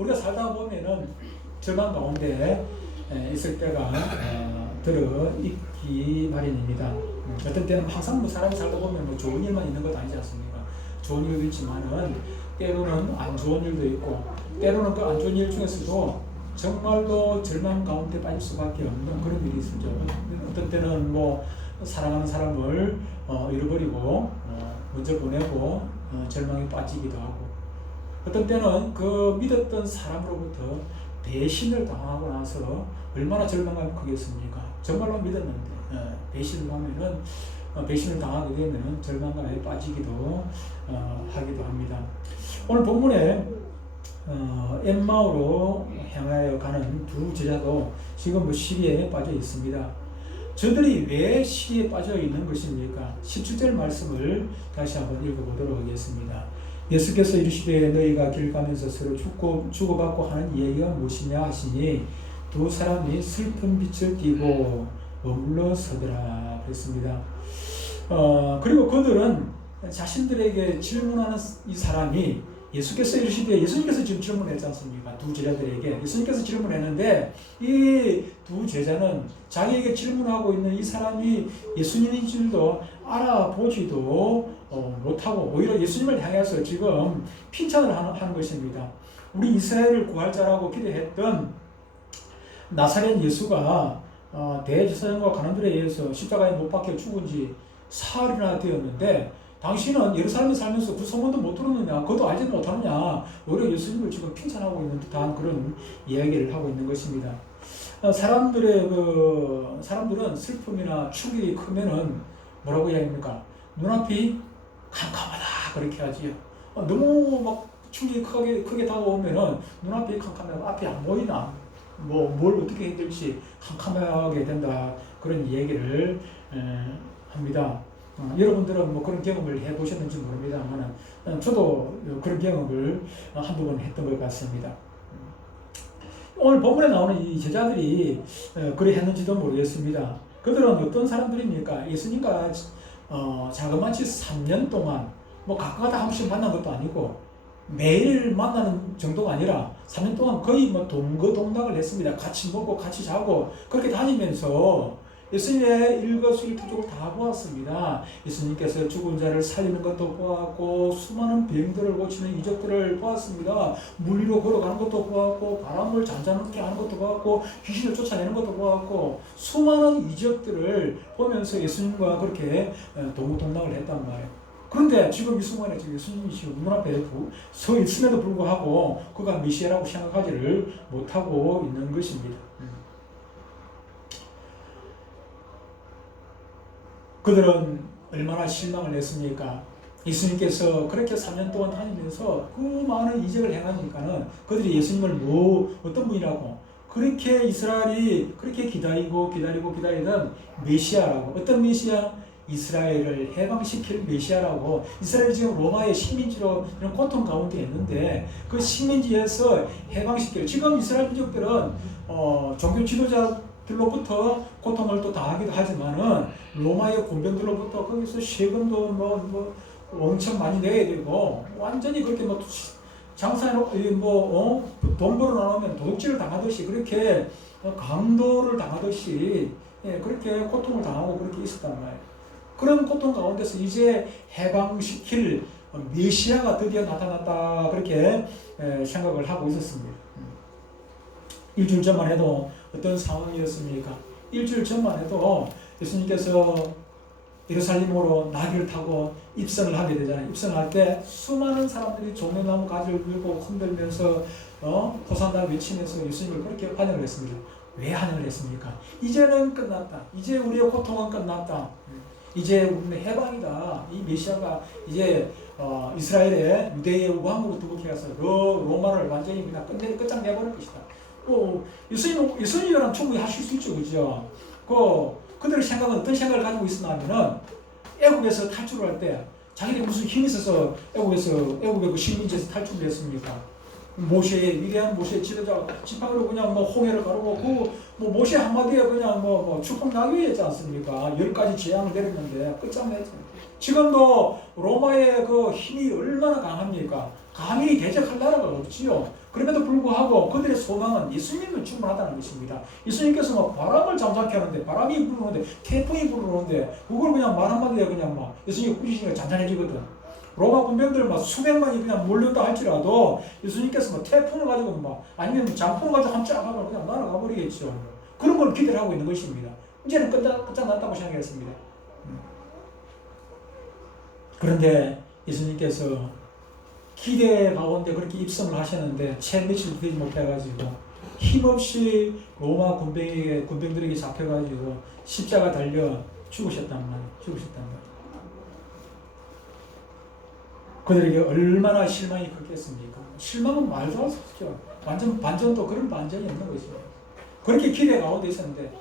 우리가 살다 보면은 절망 가운데 있을 때가 들어 있기 마련입니다. 어떤 때는 항상 뭐 사람이 살다 보면 뭐 좋은 일만 있는 것도 아니지 않습니까? 좋은 일도 있지만은 때로는 안 좋은 일도 있고, 때로는 그 안 좋은 일 중에서도 정말로 절망 가운데 빠질 수밖에 없는 그런 일이 있죠. 어떤 때는 뭐 사랑하는 사람을 잃어버리고 먼저 보내고 절망에 빠지기도 하고, 어떤 때는 그 믿었던 사람으로부터 배신을 당하고 나서 얼마나 절망감이 크겠습니까? 정말로 믿었는데 배신을 하면은 배신을 당하게 되면 절망감에 빠지기도 하기도 합니다. 오늘 본문에 엠마오로 향하여 가는 두 제자도 지금 시리에 빠져 있습니다. 저들이 왜 시리에 빠져 있는 것입니까? 17절 말씀을 다시 한번 읽어보도록 하겠습니다. 예수께서 이르시되 너희가 길 가면서 서로 주고받고 하는 이야기가 무엇이냐 하시니 두 사람이 슬픈 빛을 띠고 머물러 서더라 그랬습니다. 그리고 그들은 자신들에게 질문하는 이 사람이 예수께서 이르시되, 예수님께서 지금 질문했지 않습니까? 두 제자들에게 예수님께서 질문했는데 이 두 제자는 자기에게 질문하고 있는 이 사람이 예수님인 줄도 알아보지도 못하고 오히려 예수님을 향해서 지금 핀찬을 하는 것입니다. 우리 이스라엘을 구할 자라고 기대했던 나사렛 예수가 대제사장과 관원들에 의해서 십자가에 못 박혀 죽은 지 사흘이나 되었는데 당신은 예루살렘에 살면서 그 소문도 못 들었느냐, 그것도 알지 못하느냐, 오히려 예수님을 지금 핀찬하고 있는 듯한 그런 이야기를 하고 있는 것입니다. 사람들은 슬픔이나 충격이 크면은 뭐라고 이야기합니까? 눈앞이 캄캄하다 그렇게 하지요. 너무 막 충격이 크게 다가오면은 눈앞이 캄캄하고 앞이 안 보이나, 뭘 어떻게 해야 될지 캄캄하게 된다 그런 얘기를 합니다. 여러분들은 뭐 그런 경험을 해보셨는지 모릅니다만 저도 그런 경험을 한두 번 했던 것 같습니다. 오늘 본문에 나오는 이 제자들이 그리 했는지도 모르겠습니다. 그들은 어떤 사람들입니까? 예수님과 자그마치 3년 동안 뭐 가까다 한 번씩 만난 것도 아니고 매일 만나는 정도가 아니라 3년 동안 거의 뭐 동거동락을 했습니다. 같이 먹고 같이 자고 그렇게 다니면서 예수님의 일거수일투족을 다 보았습니다. 예수님께서 죽은 자를 살리는 것도 보았고 수많은 병들을 고치는 이적들을 보았습니다. 물 위로 걸어가는 것도 보았고 바람을 잔잔하게 하는 것도 보았고 귀신을 쫓아내는 것도 보았고 수많은 이적들을 보면서 예수님과 그렇게 동거동락을 했단 말이에요. 그런데 지금 이 순간에 지금 예수님이 지금 눈앞에 서 있음에도 불구하고 그가 메시아라고 생각하지를 못하고 있는 것입니다. 그들은 얼마나 실망을 했습니까? 예수님께서 그렇게 3년 동안 다니면서 그 많은 이적을 행하니까는 그들이 예수님을 어떤 분이라고 그렇게 이스라엘이 그렇게 기다리던 메시아라고, 어떤 메시아? 이스라엘을 해방시킬 메시아라고. 이스라엘이 지금 로마의 식민지로 이런 고통 가운데 있는데 그 식민지에서 해방시킬, 지금 이스라엘 민족들은 종교 지도자들로부터 고통을 또 당하기도 하지만은 로마의 군병들로부터 거기서 세금도 엄청 많이 내야 되고 완전히 그렇게 장사해놓고 돈 벌어놓으면 도둑질을 당하듯이 그렇게 강도를 당하듯이 그렇게 고통을 당하고 그렇게 있었단 말이에요. 그런 고통 가운데서 이제 해방시킬 메시아가 드디어 나타났다 그렇게 생각을 하고 있었습니다. 일주일 전만 해도 어떤 상황이었습니까? 일주일 전만 해도 예수님께서 예루살렘으로 나귀를 타고 입성을 하게 되잖아요. 입성할 때 수많은 사람들이 종려나무 가지를 들고 흔들면서 호산나 외치면서 예수님을 그렇게 환영을 했습니다. 왜 환영을 했습니까? 이제는 끝났다. 이제 우리의 고통은 끝났다. 이제 우리는 해방이다. 이 메시아가 이제 이스라엘의 유대의 우방으로 두국해서 로마를 완전히 그냥 끝장내버릴 것이다. 예수님이랑 충분히 하실 수 있죠, 그죠? 그들의 생각은 어떤 생각을 가지고 있었냐면은 애굽에서 탈출을 할 때 자기들이 무슨 힘이 있어서 애굽의 그 식민지에서 탈출을 했습니까? 위대한 모세의 지도자 지팡이로 그냥 홍해를 가르고 모세 한마디에 그냥 축복나귀였지 않습니까? 10가지 재앙을 내렸는데 끝장냈죠. 지금도 로마의 그 힘이 얼마나 강합니까? 감히 대적할 나라가 없지요. 그럼에도 불구하고 그들의 소망은 예수님은 충분하다는 것입니다. 예수님께서 막 바람을 잠잠케 하는데, 바람이 불어오는데, 태풍이 불어오는데, 그걸 그냥 말 한마디에 그냥 막 예수님이 꾸짖으니까 잔잔해지거든. 로마 군병들 막 수백만이 그냥 몰렸다 할지라도 예수님께서 뭐 태풍을 가지고 막 아니면 장풍을 가지고 함짝 하고 그냥 날아가 버리겠죠. 그런 걸 기대를 하고 있는 것입니다. 이제는 끝장났다고 생각했습니다. 그런데 예수님께서 기대 가운데 그렇게 입성을 하셨는데 채 며칠 되지 못해가지고 힘없이 로마 군병들에게 잡혀가지고 십자가 달려 죽으셨단 말이에요. 그들에게 얼마나 실망이 컸겠습니까? 실망은 말도 할 수 없죠. 완전 반전도 그런 반전이 없는 것이죠. 그렇게 기대 가운데 있었는데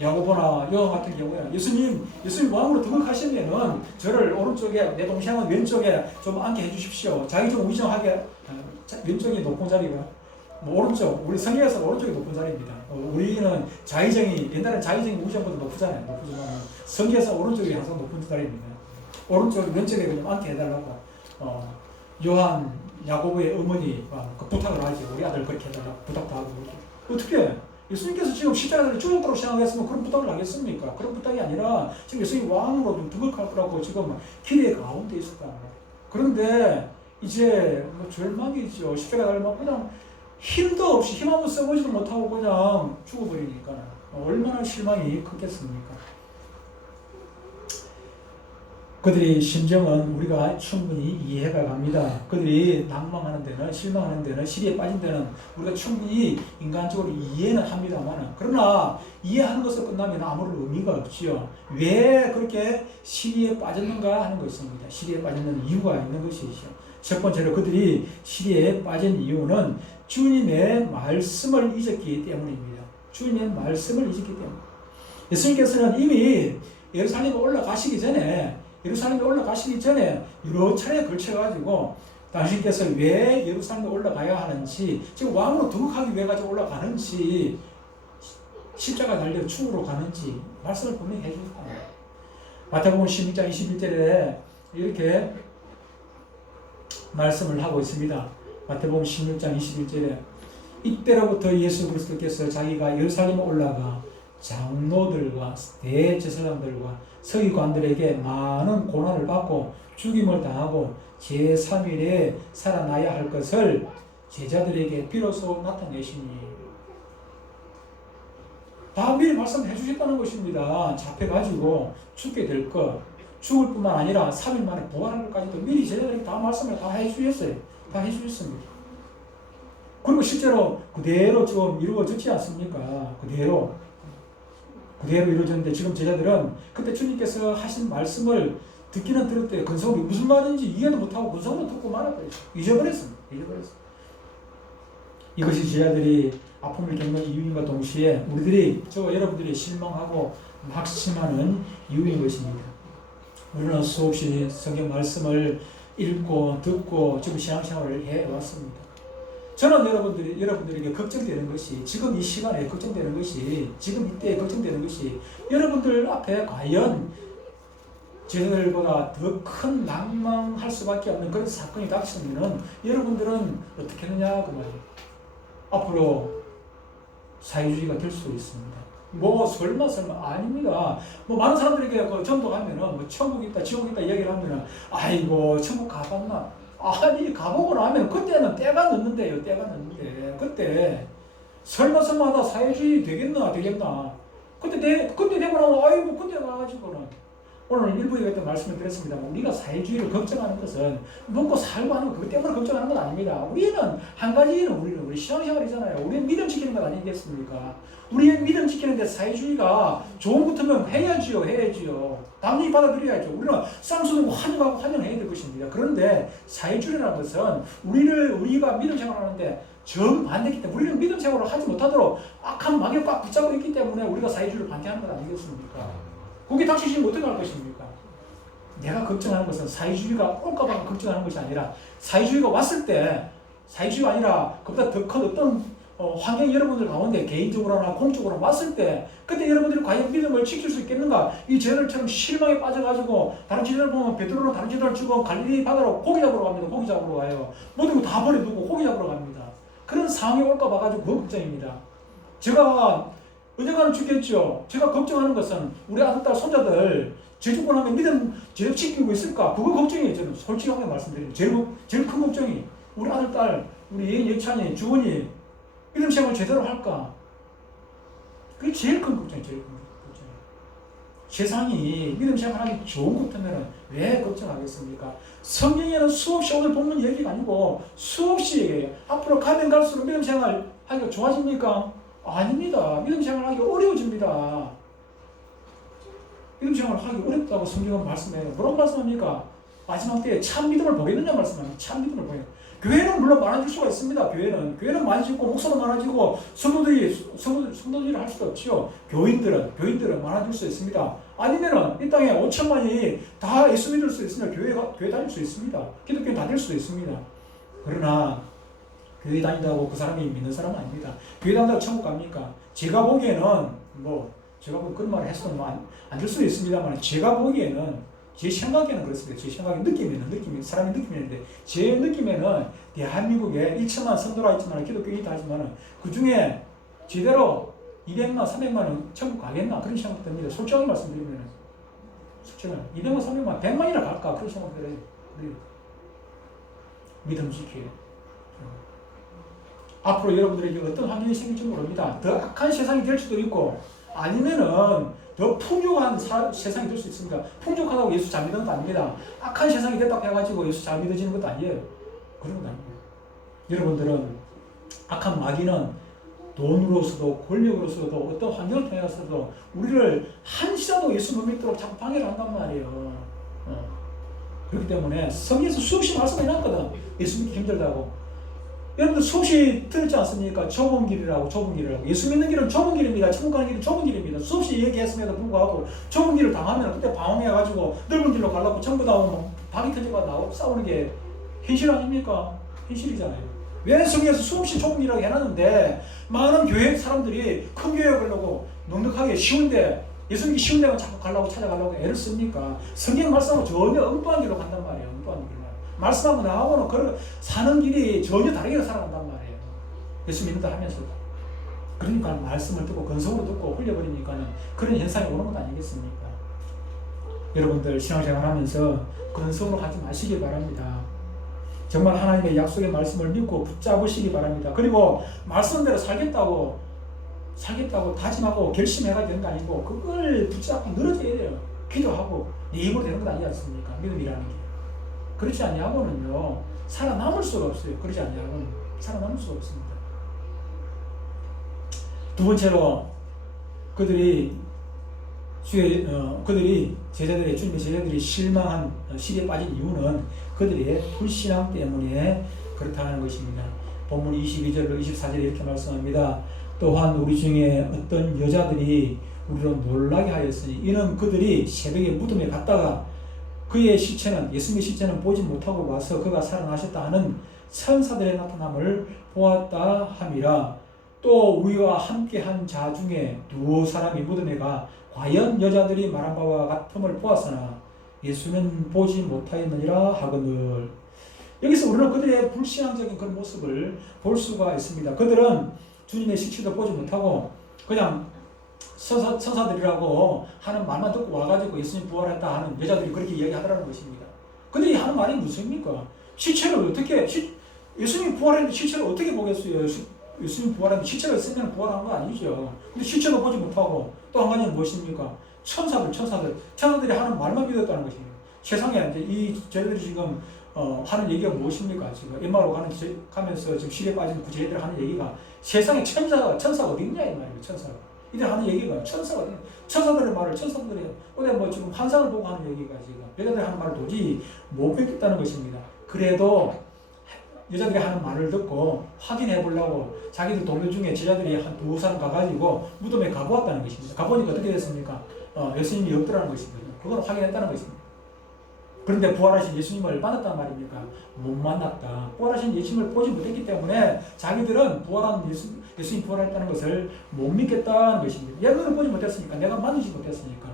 야고보나 요한 같은 경우에 예수님 왕으로 등극하시면은 저를 오른쪽에 내 동생은 왼쪽에 좀 앉게 해주십시오. 자기 좀 우정하게 왼쪽이 높은 자리가 뭐 오른쪽 우리 성경에서 오른쪽이 높은 자리입니다. 우리는 자의정이 옛날엔 자의정이 우정보다 높잖아요. 높지만 성경에서 오른쪽이 항상 높은 자리입니다. 오른쪽 왼쪽에 그냥 앉게 해달라고 요한 야고보의 어머니가 그 부탁을 하지. 우리 아들 그렇게 해달라고 부탁도 하고 어떻게 예수님께서 지금 십자가에 죽었다고 생각했으면 그런 부탁을 하겠습니까? 그런 부탁이 아니라 지금 예수님 왕으로 좀 등극할 거라고 지금 기대 가운데 있었다. 그런데 이제 뭐 절망이죠. 십자가 달면 그냥 힘도 없이 힘 한번 써보지도 못하고 그냥 죽어버리니까 얼마나 실망이 컸겠습니까? 그들의 심정은 우리가 충분히 이해가 갑니다. 그들이 낭망하는 데는, 실망하는 데는, 시리에 빠진 데는 우리가 충분히 인간적으로 이해는 합니다만, 그러나 이해하는 것으로 끝나면 아무런 의미가 없지요. 왜 그렇게 시리에 빠졌는가 하는 것입니다. 시리에 빠졌는 이유가 있는 것이죠. 첫 번째로 그들이 시리에 빠진 이유는 주님의 말씀을 잊었기 때문입니다. 주님의 말씀을 잊었기 때문에. 예수님께서는 이미 예루살렘에 올라가시기 전에 여러 차례에 걸쳐가지고 당신께서 왜 예루살렘에 올라가야 하는지, 지금 왕으로 등극하기 위해 가지고 올라가는지, 십자가 달려 죽으러 가는지 말씀을 분명히 해주셨다. 마태복음 16장 21절에 이렇게 말씀을 하고 있습니다. 마태복음 16장 21절에 이때로부터 예수 그리스도께서 자기가 예루살렘에 올라가 장로들과 대제사장들과 서기관들에게 많은 고난을 받고 죽임을 당하고 제3일에 살아나야 할 것을 제자들에게 비로소 나타내시니, 다 미리 말씀해 주셨다는 것입니다. 잡혀가지고 죽게 될 것, 죽을 뿐만 아니라 3일 만에 부활할 것까지도 미리 제자들에게 다 말씀을 다 해주셨어요. 다 해주셨습니다. 그리고 실제로 그대로 지금 이루어졌지 않습니까? 그대로 이루어졌는데 지금 제자들은 그때 주님께서 하신 말씀을 듣기는 들었대요. 근성으로 무슨 말인지 이해도 못하고 근성으로 듣고 말았대요. 잊어버렸습니다. 이것이 제자들이 아픔을 겪는 이유인과 동시에 여러분들이 실망하고 낙심하는 이유인 것입니다. 우리는 수없이 성경 말씀을 읽고 듣고 지금 신앙생활을 해왔습니다. 저는 여러분들에게 걱정되는 것이, 지금 이 시간에 걱정되는 것이, 지금 이때에 걱정되는 것이, 여러분들 앞에 과연 제자들보다 더 큰 낭망할 수밖에 없는 그런 사건이 닥치면 여러분들은 어떻게 하느냐 그 말이에요. 앞으로 사회주의가 될 수 있습니다. 설마 아닙니다. 많은 사람들에게 그 전도하면은 천국 있다, 지옥 있다 이야기를 하면은 아이고 천국 가봤나? 아니 가보고 나면 그때는 때가 늦는데요. 그때 설마 하다 사회주의 되겠나? 그때 되고 나면 아이고 그때 가가지고는 오늘 일부에 그때 말씀을 드렸습니다. 우리가 사회주의를 걱정하는 것은 먹고 살고 하는 거 그것 때문에 걱정하는 건 아닙니다. 우리는 한 가지는 우리 신앙생활이잖아요. 우리는 믿음 지키는 것 아니겠습니까? 우리는 믿음 지키는데 사회주의가 좋은 것 같으면 해야지요. 당연히 받아들여야죠. 우리는 쌍수들고 환영해야 될 것입니다. 그런데 사회주의라는 것은 우리가 믿음 생활하는데 정반대이기 때문에 우리는 믿음 생활을 하지 못하도록 악한 마귀를 꽉 붙잡고 있기 때문에 우리가 사회주의를 반대하는 것 아니겠습니까? 거기 닥치시면 어떻게 할 것입니까? 내가 걱정하는 것은 사회주의가 올까봐 걱정하는 것이 아니라 사회주의가 왔을 때, 사회주의가 아니라 그보다 더 큰 어떤 환경이 여러분들 가운데 개인적으로나 공적으로 왔을 때 그때 여러분들이 과연 믿음을 지킬 수 있겠는가? 이 제자들처럼 실망에 빠져가지고 다른 제자들 보면 베드로는 다른 제자들 죽어 갈릴리 바다로 고기 잡으러 갑니다. 고기 잡으러 가요. 모든 거 다 버려두고 고기 잡으러 갑니다. 그런 상황이 올까 봐가지고 그 걱정입니다. 제가 언젠가는 죽겠죠. 제가 걱정하는 것은 우리 아들, 딸, 손자들 저주고 나면 믿음 제대로 지키고 있을까? 그거 걱정이에요. 저는 솔직하게 말씀드리면 제일 큰 걱정이 우리 아들, 딸, 우리 예인, 예찬이, 주원이 믿음 생활을 제대로 할까? 그게 제일 큰 걱정이에요. 제일 큰 걱정이에요. 세상이 믿음 생활하기 좋은 것 같으면 왜 걱정하겠습니까? 성경에는 수없이 오늘 본문 얘기가 아니고 수없이 얘기해요. 앞으로 가면 갈수록 믿음 생활 하기가 좋아집니까? 아닙니다. 믿음 생활하기 어려워집니다. 믿음 생활을 하기 어렵다고 성경은 말씀해요. 뭐라고 말씀합니까? 마지막 때에 참 믿음을 보겠느냐 말씀합니다. 참 믿음을 보겠느냐. 교회는 물론 많아질 수가 있습니다. 교회는 많아지고 목사도 많아지고 성도들이 할 수도 없지요. 교인들은 많아질 수 있습니다. 아니면은 이 땅에 5천만이 다 예수 믿을 수 있으면 교회 다닐 수 있습니다. 기독교 다닐 수도 있습니다. 그러나 교회 다닌다고 그 사람이 믿는 사람은 아닙니다. 교회 다닌다고 천국 갑니까? 제가 보기에는 제가 그런 말을 했으면 안 될 수도 있습니다만 제가 보기에는 제 생각에는 그렇습니다. 제 생각에 사람이 느낌이는데 제 느낌에는 대한민국에 1천만 성도라 했지만 기독교인이 다 하지만 그 중에 제대로 200만, 300만은 천국 가겠나 그런 생각 듭니다. 솔직하게 말씀드리면 200만, 300만, 100만이나 갈까 그런 생각 들어요. 믿음 지켜요. 앞으로 여러분들에게 어떤 환경이 생길지 모릅니다. 더 악한 세상이 될 수도 있고 아니면은 더 풍요한 세상이 될 수 있습니다. 풍족하다고 예수 잘 믿는 것도 아닙니다. 악한 세상이 됐다고 해가지고 예수 잘 믿어지는 것도 아니에요. 그런 것도 아닙니다. 여러분들은 악한 마귀는 돈으로서도 권력으로서도 어떤 환경을 통해서도 우리를 한시라도 예수 못 믿도록 자꾸 방해를 한단 말이에요. 그렇기 때문에 성경에서 수없이 말씀해놨거든. 예수 믿기 힘들다고. 여러분들 수없이 들었지 않습니까? 좁은 길이라고. 예수 믿는 길은 좁은 길입니다. 천국 가는 길은 좁은 길입니다. 수없이 얘기했음에도 불구하고 좁은 길을 당하면 그때 방황해가지고 넓은 길로 가려고 전부 다 박이 터지고 싸우는 게 현실 아닙니까? 현실이잖아요. 왜 성경에서 수없이 좁은 길이라고 해놨는데 많은 교회 사람들이 큰 교회 가려고 넉넉하게 쉬운데 예수 믿기 쉬운 데만 자꾸 찾아가려고 애를 씁니까? 성경 말씀하고 전혀 엉뚱한 길로 간단 말이에요. 엉뚱한 길로. 말씀하고 나하고는 사는 길이 전혀 다르게 살아간단 말이에요. 예수 믿는다 하면서도. 그러니까 말씀을 듣고 근성으로 듣고 흘려버리니까는 그런 현상이 오는 것 아니겠습니까? 여러분들 신앙생활 하면서 근성으로 하지 마시기 바랍니다. 정말 하나님의 약속의 말씀을 믿고 붙잡으시기 바랍니다. 그리고 말씀대로 살겠다고 다짐하고 결심해야 되는 거 아니고 그걸 붙잡고 늘어져야 돼요. 기도하고 내 입으로 되는 건 아니지 않습니까? 믿음이라는 게. 그렇지 않냐고는요 살아남을 수가 없어요. 그렇지 않냐고는 살아남을 수가 없습니다. 두 번째로 그들이 주님의 제자들이 실망한 실에 빠진 이유는 그들의 불신앙 때문에 그렇다는 것입니다. 본문 22절로 24절에 이렇게 말씀합니다. 또한 우리 중에 어떤 여자들이 우리로 놀라게 하였으니 이는 그들이 새벽에 무덤에 갔다가 그의 시체는 예수님의 시체는 보지 못하고 와서 그가 살아나셨다 하는 천사들의 나타남을 보았다 함이라. 또 우리와 함께한 자 중에 두 사람이 무덤에 가 과연 여자들이 말한 바와 같음을 보았으나 예수는 보지 못하였느니라 하거늘. 여기서 우리는 그들의 불신앙적인 그런 모습을 볼 수가 있습니다. 그들은 주님의 시체도 보지 못하고 그냥 천사들이라고 하는 말만 듣고 와가지고 예수님 부활했다 하는 여자들이 그렇게 이야기하더라는 것입니다. 그들이 하는 말이 무엇입니까? 예수님 부활했는데 시체를 어떻게 보겠어요? 예수님 부활했는데 시체가 있으면 부활한 거 아니죠. 근데 시체도 보지 못하고 또 한 가지는 무엇입니까? 천사들이 하는 말만 믿었다는 것입니다. 세상에 이제 이 저희들이 지금 하는 얘기가 무엇입니까? 지금 엠마로 가면서 지금 실에 빠진 그 저희들 하는 얘기가 세상에 천사가 어디 있냐 이 말이에요. 천사가. 이들 하는 얘기가 천사가 어디 있냐. 천사들의 말을 천사들이 어제 지금 환상을 보고 하는 얘기가 지금 여자들이 하는 말을 도저히 못 뵙겠다는 것입니다. 그래도 여자들이 하는 말을 듣고 확인해 보려고 자기들 동료 중에 제자들이 한 두 사람 가가지고 무덤에 가보았다는 것입니다. 가보니까 어떻게 됐습니까? 예수님이 없더라는 것입니다. 그걸 확인했다는 것입니다. 그런데 부활하신 예수님을 만났단 말입니까? 못 만났다. 부활하신 예수님을 보지 못했기 때문에 자기들은 예수님 부활했다는 것을 못 믿겠다는 것입니다. 얘들은 보지 못했으니까, 내가 만나지 못했으니까.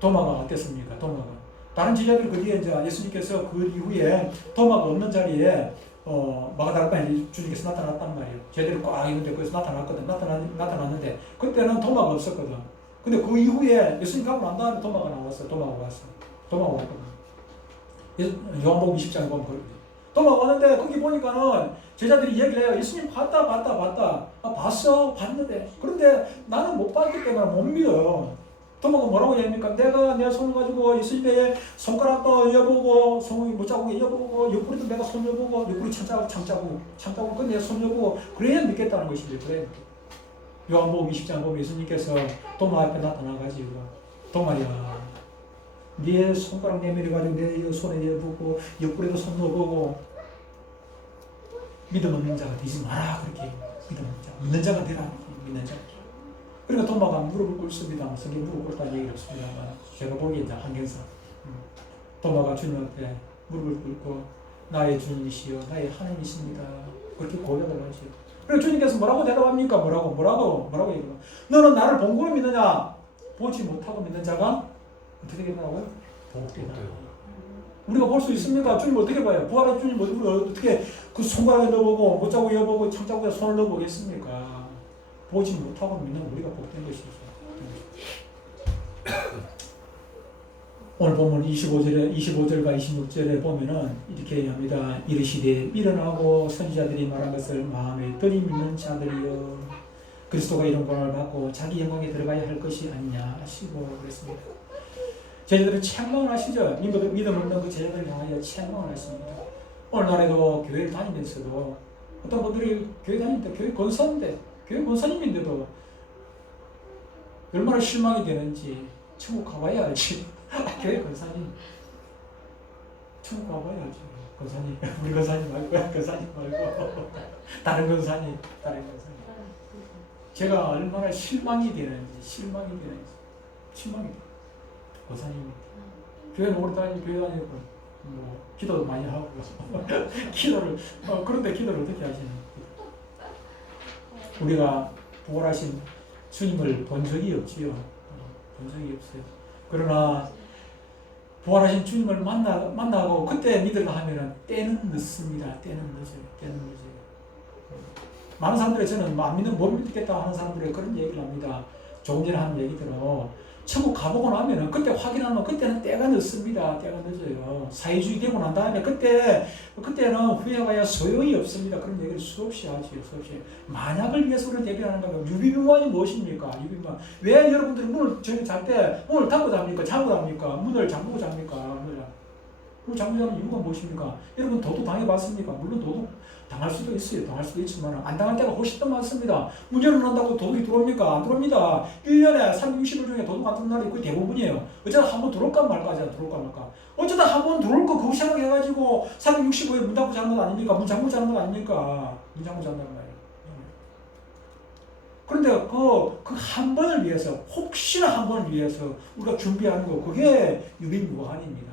도마가 어땠습니까? 다른 제자들이 그 뒤에 이제 예수님께서 그 이후에 도마가 없는 자리에 마가다락방에 주님께서 나타났단 말이에요. 제대로 꽉 있는데 거기서 나타났거든. 나타났는데 그때는 도마가 없었거든. 근데 그 이후에 예수님 가고 난 다음에 도마가 나왔어. 도마가 왔거든. 요한복음 20장에 보면 그러거든. 도마가 왔는데 거기 보니까는 제자들이 얘기를 해요. 예수님 봤다. 봤어? 봤는데. 그런데 나는 못 봤기 때문에 못 믿어요. 도마가 뭐라고 얘기합니까? 내가 내 손을 가지고 예수님의 손가락도 여보고 손이 못자국에 여보고 옆구리도 내가 손 여보고 옆구리 참자국 그 내 손 여보고 그래야 믿겠다는 것이지. 그래. 요한복음 20장 보면 예수님께서 도마 앞에 나타나가지고 도마야 네 손가락 내밀어가지고 내 손에 여보고 옆구리도 손 여보고 믿음 없는 자가 되지 마라. 그렇게 믿음 없는 자 믿는 자가 되라. 믿는 자. 그러니까 도마가 무릎을 꿇습니다. 성경 무릎 꿇다는 얘기는 없습니다만 제가 보기에 이제 한경상 도마가 주님한테 무릎을 꿇고 나의 주님이시여 나의 하나님이십니다. 그렇게 고백을 하죠. 그리고 주님께서 뭐라고 대답합니까? 뭐라고 얘기해요? 너는 나를 본 거로 믿느냐? 보지 못하고 믿는 자가 어떻게 된다고요? 복되다. 우리가 볼 수 있습니까? 주님 어떻게 봐요? 부활한 주님 우리가 어떻게 그 손가락에 넣어보고 못자국에 넣어보고 창자국에 손을 넣어보겠습니까? 보지 못하고 믿는 우리가 복된 것이죠. 오늘 보면 25절과 26절에 보면은 이렇게 얘기합니다. 이르시되 일어나고 선지자들이 말한 것을 마음에 들이 믿는 자들이여 그리스도가 이런 고난을 받고 자기 영광에 들어가야 할 것이 아니냐 하시고 그랬습니다. 제자들은 책망을 하시죠. 믿음 없는 그 제자들을 향하여 책망을 하십니다. 오늘날에도 교회를 다니면서도 어떤 분들이 교회 다니는데 교회 권사님인데도 얼마나 실망이 되는지 천국 가봐야 알지. 교회 권사님 천국 가봐야 알지. 권사님 우리 권사님 말고 다른 권사님 제가 얼마나 실망이 되는지 권사님 교회는 오래 다니고 교회 다니고 뭐 기도도 많이 하고 기도를 그런데 기도를 어떻게 하시는? 우리가 부활하신 주님을 본 적이 없지요. 본 적이 없어요. 그러나 부활하신 주님을 만나고 그때 믿으려 하면은 때는 늦습니다. 때는 늦어요. 많은 사람들이 저는 안 믿는 못 믿겠다 하는 사람들이 그런 얘기를 합니다. 조금 전에 하는 얘기대로 천국 가보고 나면은 그때 확인하면 그때는 때가 늦습니다. 때가 늦어요. 사회주의 되고 난 다음에 그때는 후회가야 소용이 없습니다. 그런 얘기를 수없이 하지요. 수없이. 만약을 위해서 우리를 대변하는 거면 유비무환이 무엇입니까? 유비무환. 왜 여러분들이 문을 저녁에 잘 때 문을 닫고 잡니까? 잠고 잡니까? 문을 잠그고 잡니까? 문을 잠그고 자는 이유가 무엇입니까? 여러분 도둑 당해봤습니까? 물론 도둑 당할 수도 있어요. 당할 수도 있지만 안 당할 때가 훨씬 더 많습니다. 문 열어놓는다고 도둑이 들어옵니까? 안 들어옵니다. 1년에 360일 중에 도둑 안 들어오는 날이 거의 대부분이에요. 어쩌다 한번 들어올까 말까 하잖아. 어쩌다 한번 들어올 거 그거 생각해가지고 365일 문 닫고 자는 것 아닙니까? 문 잠그고 자는 것 아닙니까? 문 잠그고 잔단 말이에요. 그런데 그 한 번을 위해서 혹시나 한 번을 위해서 우리가 준비하는 거 그게 유비무환입니다.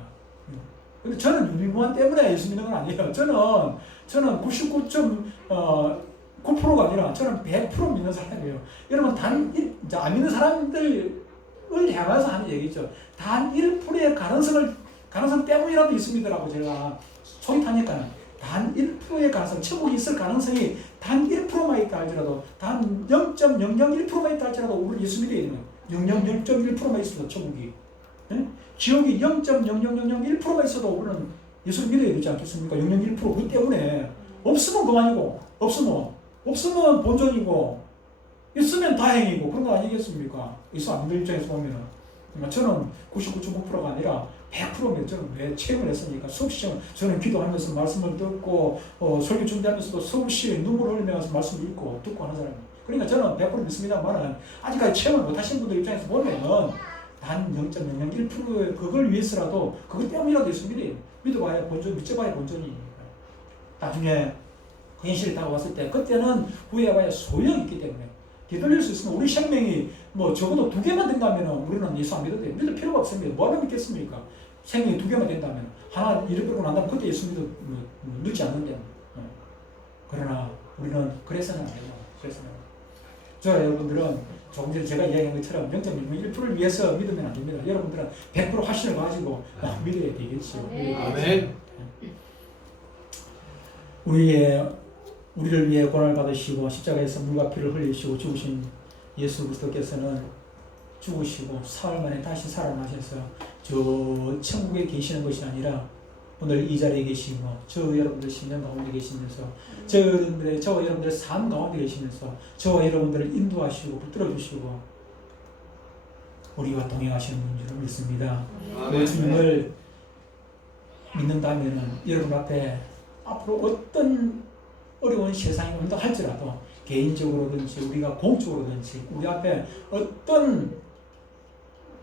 근데 저는 유비무환 때문에 예수 믿는 건 아니에요. 저는 99.9%가 아니라 저는 100% 믿는 사람이에요. 여러분 안 믿는 사람들을 향해서 하는 얘기죠. 단 1%의 가능성 때문이라도 있습니다라고 제가 속이 타니까는 단 1%의 가능성, 천국이 있을 가능성이 단 1%만 있다 할지라도 단 0.001%만 있다 할지라도 우리 예수 믿어야 되는 거예요. 0.1%만 있어도 천국이. 네? 지옥이 0.00001%가 있어도 우리는 예수를 믿어야 되지 않겠습니까? 0.1% 그 때문에 없으면 그만이고 없으면 본전이고 있으면 다행이고 그런 거 아니겠습니까? 예수 안 믿는 입장에서 보면은 저는 99.9%가 아니라 100%면 저는 왜 체험을 했으니까 수없이 저는 기도하면서 말씀을 듣고 설교 준비하면서도 수없이 눈물 흘리면서 말씀을 읽고 듣고 하는 사람이에요. 그러니까 저는 100% 믿습니다만은 아직까지 체험을 못하신 분들 입장에서 보면은 단 0.001%의 그걸 위해서라도 그것 때문이라도 예수 믿어봐야 믿어봐야 본전이니까 나중에 그 현실이 다가왔을 때 그때는 후회해봐야 소용이 있기 때문에 되돌릴 수 있으면 우리 생명이 뭐 적어도 2개만 된다면 우리는 예수 안 믿어도 돼요. 믿을 필요가 없습니다. 뭐하러 믿겠습니까? 생명이 2개만 된다면 하나 잃어버리고 난 다음에 그때 예수 늦지 않는데 그러나 우리는 그래서는 안 돼요. 저 여러분들은 조금 전에 제가 이야기한 것처럼 0.1%를 위해서 믿으면 안 됩니다. 여러분들은 100% 확신을 가지고 믿어야 되겠죠. 아멘. 우리를 위해 고난을 받으시고 십자가에서 물과 피를 흘리시고 죽으신 예수 그리스도께서는 죽으시고 사흘 만에 다시 살아나셔서 저 천국에 계시는 것이 아니라 오늘 이 자리에 계시고 저 여러분들 심령 가운데 계시면서 저 여러분들의 삶 가운데 계시면서 저와 여러분들을 인도하시고 붙들어 주시고 우리와 동행하시는 분인 줄 믿습니다. 그 주님을 믿는다면은 여러분 앞에 앞으로 어떤 어려운 세상이 온다 할지라도 개인적으로든지 우리가 공적으로든지 우리 앞에 어떤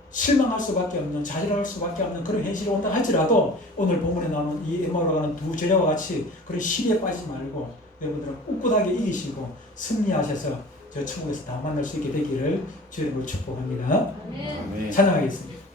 실망할 수밖에 없는 좌절할 수밖에 없는 그런 현실이 온다 할지라도 오늘 본문에 나오는 이 에마오로 가는 두 제자와 같이 그런 시비에 빠지지 말고 여러분들은 꿋꿋하게 이기시고 승리하셔서 저 천국에서 다 만날 수 있게 되기를 주님을 축복합니다. 찬양하겠습니다.